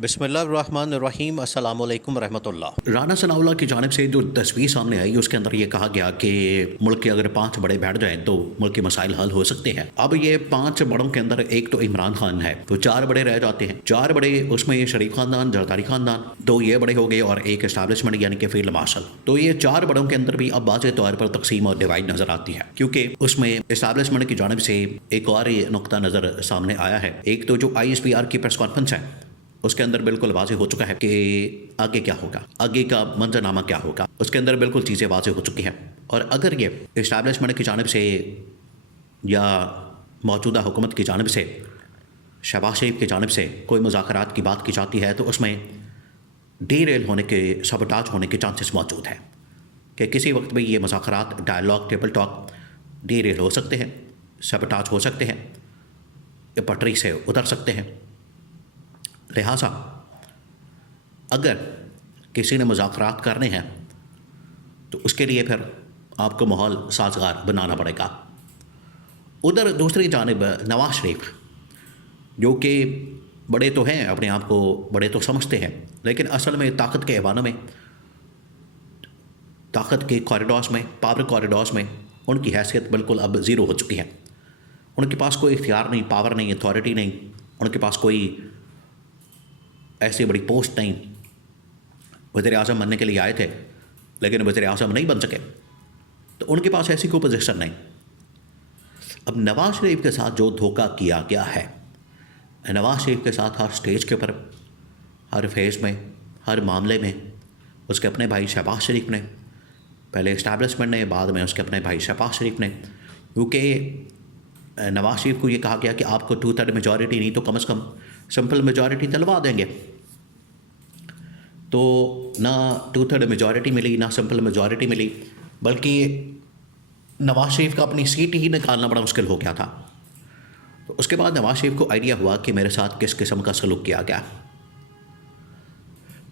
बिस्मिल्लाहिर्रहमानिर्रहीम अस्सलामु अलैकुम रहमतुल्लाह। राना सनाउल्लाह की जानिब से जो तस्वीर सामने आई उसके अंदर ये कहा गया कि मुल्क के अगर 5 बड़े बैठ जाएं तो मुल्क के मसाइल हल हो सकते हैं। अब ये 5 बड़ों के अंदर एक तो इमरान खान है, तो 4 बड़े रह जाते हैं। 4 बड़े उसमें शरीफ खानदान, जरदारी खानदान, 2 ये बड़े हो गए और एक एस्टैब्लिशमेंट यानी कि फील्ड मार्शल। तो ये 4 बड़ों के अंदर भी अब वाज़ेह तौर पर तकसीम और डिवाइड नजर आती है, क्योंकि उसमें एस्टैब्लिशमेंट की जानिब से एक और नुकता नजर सामने आया है। एक तो जो ISPR की प्रेस कॉन्फ्रेंस है उसके अंदर बिल्कुल वाज़ेह हो चुका है कि आगे क्या होगा, आगे का मंजरनामा क्या होगा। उसके अंदर बिल्कुल चीज़ें वाज़ेह हो चुकी हैं। और अगर ये इस्टेब्लिशमेंट की जानिब से या मौजूदा हुकूमत की जानिब से, शहबाज शरीफ की जानिब से कोई मुज़ाकरात की बात की जाती है तो उसमें डीरेल होने के, सबटाज होने के चांसेस मौजूद हैं कि किसी वक्त भी ये मुज़ाकरात, डायलॉग, टेबल टॉक डीरेल हो सकते हैं, सबटाज हो सकते हैं, ये पटरी से उतर सकते हैं। लिहाजा अगर किसी ने मुज़ाकरात करने हैं तो उसके लिए फिर आपको माहौल साजगार बनाना पड़ेगा। उधर दूसरी जानिब नवाज शरीफ, जो कि बड़े तो हैं, अपने आप को बड़े तो समझते हैं, लेकिन असल में ताकत के ऐवानों में, ताकत के कॉरिडोर्स में, पावर कॉरिडोर्स में उनकी हैसियत बिल्कुल अब ज़ीरो हो चुकी है। उनके पास कोई इख्तियार नहीं, पावर नहीं, अथॉरिटी नहीं, उनके पास कोई ऐसी बड़ी पोस्ट नहीं। वज़ीर आज़म बनने के लिए आए थे लेकिन वज़ीर आज़म नहीं बन सके, तो उनके पास ऐसी कोई पोजीशन नहीं। अब नवाज शरीफ के साथ जो धोखा किया गया है, नवाज शरीफ के साथ हर स्टेज के ऊपर, हर फेज़ में, हर मामले में उसके अपने भाई शहबाज शरीफ ने, पहले इस्टेब्लिशमेंट ने, बाद में उसके अपने भाई शहबाज शरीफ ने, क्योंकि नवाज शरीफ को ये कहा गया कि आपको 2/3 मेजॉरिटी नहीं तो कम से कम सिंपल मेजॉरिटी दिलवा देंगे। तो ना 2/3 मेजॉरिटी मिली, ना सिंपल मेजॉरिटी मिली, बल्कि नवाज शरीफ का अपनी सीट ही निकालना बड़ा मुश्किल हो गया था। तो उसके बाद नवाज शरीफ को आइडिया हुआ कि मेरे साथ किस किस्म का सलूक किया गया।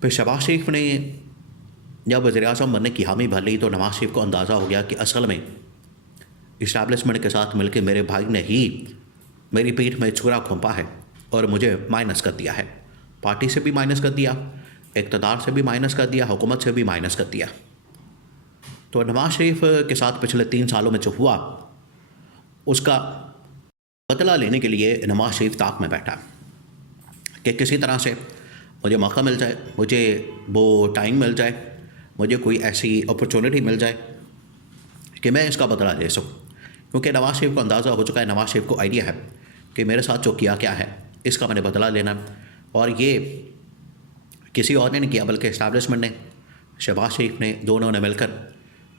फिर शहबाज शरीफ ने जब वज़ीर आज़म बनने की हामी भर ली तो नवाज शरीफ को अंदाज़ा हो गया कि असल में इस्टेब्लिशमेंट के साथ मिलकर मेरे भाई ने ही मेरी पीठ में छुरा घोंपा है और मुझे माइनस कर दिया है। पार्टी से भी माइनस कर दिया, इक़्तिदार से भी माइनस कर दिया, हुकूमत से भी माइनस कर दिया। तो नवाज शरीफ के साथ पिछले 3 सालों में जो हुआ उसका बदला लेने के लिए नवाज शरीफ ताक में बैठा कि किसी तरह से मुझे मौका मिल जाए, मुझे वो टाइम मिल जाए, मुझे कोई ऐसी अपॉर्चुनिटी मिल जाए कि मैं इसका बदला ले सकूँ। क्योंकि नवाज शरीफ को अंदाज़ा हो चुका है, नवाज शरीफ को आइडिया है कि मेरे साथ जो किया क्या है इसका मैंने बदला लेना। और ये किसी और ने नहीं किया बल्कि इस्टेब्लिशमेंट ने, शहबाज शरीफ ने, दोनों ने मिलकर,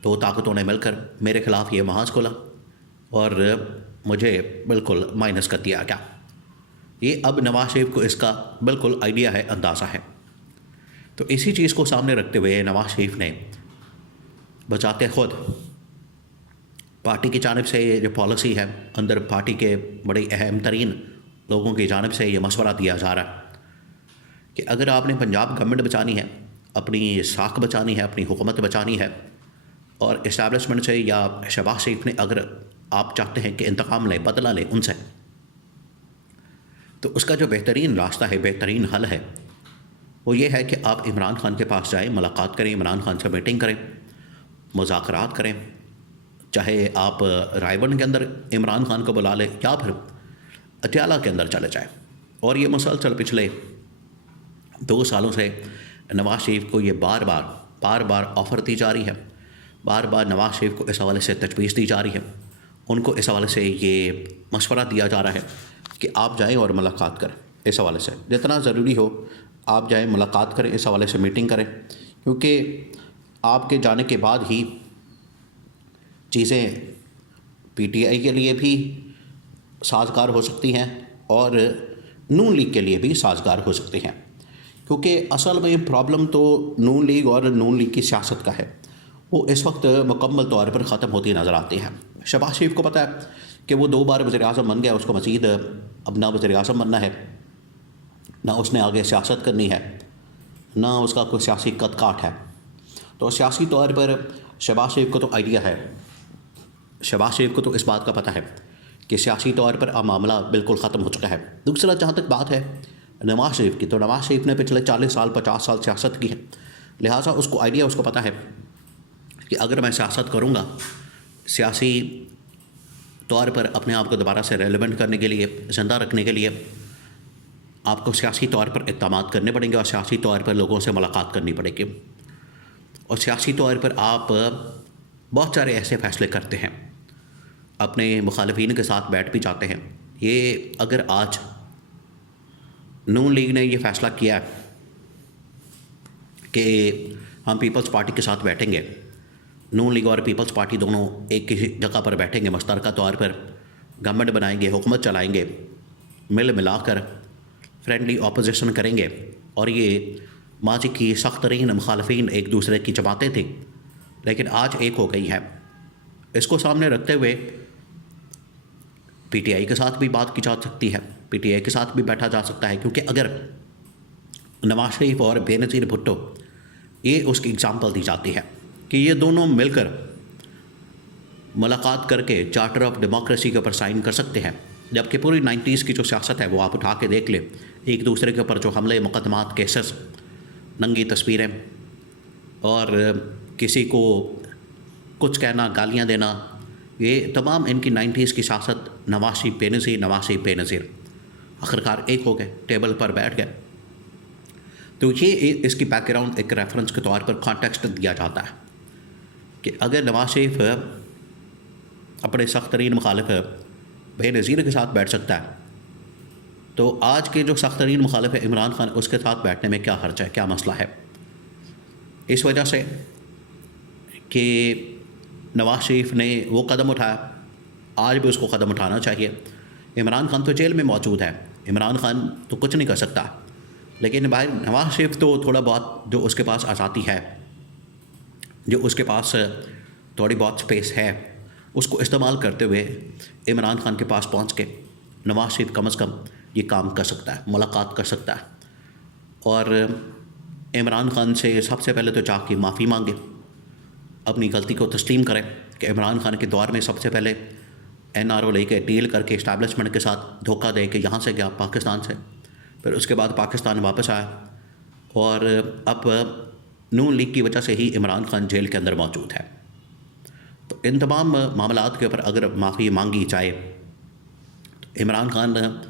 2 ताकतों ने मिलकर मेरे ख़िलाफ़ ये महाज खोला और मुझे बिल्कुल माइनस कर दिया गया। ये अब नवाज शरीफ को इसका बिल्कुल आइडिया है, अंदाज़ा है। तो इसी चीज़ को सामने रखते हुए नवाज शरीफ ने बचाते खुद पार्टी की जानिब से जो पॉलिसी है, अंदर पार्टी के बड़े अहम तरीन लोगों की जानिब से ये मशवरा दिया जा रहा है कि अगर आपने पंजाब गवर्नमेंट बचानी है, अपनी साख बचानी है, अपनी हुकूमत बचानी है, और इस्टेब्लिशमेंट से या शहबाज शरीफ ने अगर आप चाहते हैं कि इंतकाम लें, बदला लें उनसे, तो उसका जो बेहतरीन रास्ता है, बेहतरीन हल है, वो ये है कि आप इमरान खान के पास जाएं, मुलाकात करें, इमरान खान से मीटिंग करें, मुज़ाकरात करें। चाहे आप रायबन के अंदर इमरान खान को बुला लें या फिर अटियाला के अंदर चले जाएं। और ये मुसलसल पिछले 2 सालों से नवाज शरीफ को ये बार बार ऑफ़र दी जा रही है, बार बार नवाज शरीफ को इस हवाले से तजवीज़ दी जा रही है, उनको इस हवाले से ये मशवरा दिया जा रहा है कि आप जाएं और मुलाकात करें। इस हवाले से जितना ज़रूरी हो आप जाएं, मुलाकात करें, इस हवाले से मीटिंग करें, क्योंकि आपके जाने के बाद ही चीज़ें PTI के लिए भी साजगार हो सकती हैं और नून लीग के लिए भी साजगार हो सकती हैं। क्योंकि असल में प्रॉब्लम तो नून लीग और नून लीग की सियासत का है, वो इस वक्त मुकम्मल तौर पर ख़त्म होती नज़र आती है। शहबाज शरीफ को पता है कि वो 2 बार वज़ीर आज़म बन गया, उसको मज़ीद अब ना वज़ीर आज़म बनना है, ना उसने आगे सियासत करनी है, ना उसका कोई सियासी कद काठ है। तो सियासी तौर पर शहबाज शरीफ को तो आइडिया है, शहबाज शरीफ को तो इस बात का पता है कि सियासी तौर पर अब मामला बिल्कुल ख़त्म हो चुका है। दूसरा, जहाँ तक बात है नवाज शरीफ की, तो नवाज शरीफ ने पिछले 40 साल 50 साल सियासत की है, लिहाजा उसको आइडिया, उसको पता है कि अगर मैं सियासत करूँगा, सियासी तौर पर अपने आप को दोबारा से रेलेवेंट करने के लिए, ज़िंदा रखने के लिए आपको सियासी तौर पर इक़दामात करने पड़ेंगे और सियासी तौर पर लोगों से मुलाकात करनी पड़ेगी, और सियासी तौर पर आप बहुत सारे ऐसे फ़ैसले करते हैं, अपने मुखालिफिन के साथ बैठ भी जाते हैं। ये अगर आज नून लीग ने ये फ़ैसला किया कि हम पीपल्स पार्टी के साथ बैठेंगे, नून लीग और पीपल्स पार्टी दोनों एक ही जगह पर बैठेंगे, मुश्तरका तौर पर गवर्नमेंट बनाएंगे, हुकूमत चलाएंगे, मिल मिलाकर फ्रेंडली ऑपोजिशन करेंगे, और ये माजी की सख्त तरीन मुखालफिन एक दूसरे की जमातें थी, लेकिन आज एक हो गई है। इसको सामने रखते हुए पीटीआई के साथ भी बात की जा सकती है, पीटीआई के साथ भी बैठा जा सकता है, क्योंकि अगर नवाज शरीफ और बेनज़ीर भुट्टो, ये उसकी एग्ज़ाम्पल दी जाती है कि ये दोनों मिलकर मुलाकात करके चार्टर ऑफ डेमोक्रेसी के ऊपर साइन कर सकते हैं, जबकि पूरी 90s की जो सियासत है वो आप उठा के देख लें, एक दूसरे के ऊपर जो हमले, मुकदमात, केसेस, नंगी तस्वीरें और किसी को कुछ कहना, गालियां देना, ये तमाम इनकी 90s की सियासत, नवाज शरीफ बेनज़ीर, नवाज शरीफ बेनज़ीर, आखिरकार एक हो गए, टेबल पर बैठ गए। तो ये इसकी बैकग्राउंड एक रेफरेंस के तौर पर कॉन्टेक्स्ट दिया जाता है कि अगर नवाज शरीफ अपने सख्त तरीन मुखालिफ बेनज़ीर के साथ बैठ सकता है, तो आज के जो सख्त तरीन मुखालिफ है इमरान खान, उसके साथ बैठने में क्या हर्ज है, क्या मसला है। इस वजह से कि नवाज शरीफ ने वो कदम उठाया, आज भी उसको कदम उठाना चाहिए। इमरान खान तो जेल में मौजूद है, इमरान खान तो कुछ नहीं कर सकता, लेकिन भाई नवाज शरीफ तो थोड़ा बहुत जो उसके पास आज़ादी है, जो उसके पास थोड़ी बहुत स्पेस है, उसको इस्तेमाल करते हुए इमरान खान के पास पहुंच के नवाज शरीफ कम से कम ये काम कर सकता है, मुलाकात कर सकता है, और इमरान खान से सबसे पहले तो जाके माफ़ी मांगे, अपनी गलती को तस्लीम करें कि इमरान खान के दौर में सबसे पहले NRO लेके डील करके इस्टेब्लिशमेंट के साथ धोखा दे के यहाँ से गया पाकिस्तान से, फिर उसके बाद पाकिस्तान वापस आया, और अब नून लीग की वजह से ही इमरान खान जेल के अंदर मौजूद है। तो इन तमाम मामलात के ऊपर अगर माफ़ी मांगी जाए, तो इमरान खान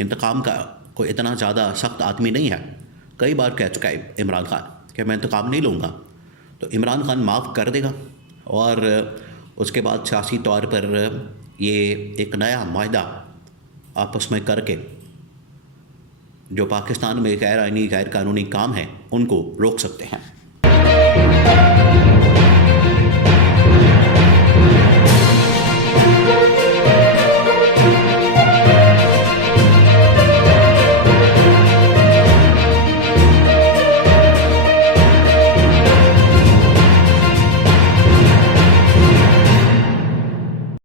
इंतकाम का कोई इतना ज़्यादा सख्त आदमी नहीं है, कई बार कह चुका है इमरान खान कि मैं इंतकाम नहीं लूँगा, तो इमरान खान माफ़ कर देगा, और उसके बाद सियासी तौर पर ये एक नया माहिदा आपस में करके जो पाकिस्तान में गैर आइनी, गैर कानूनी काम है, उनको रोक सकते हैं।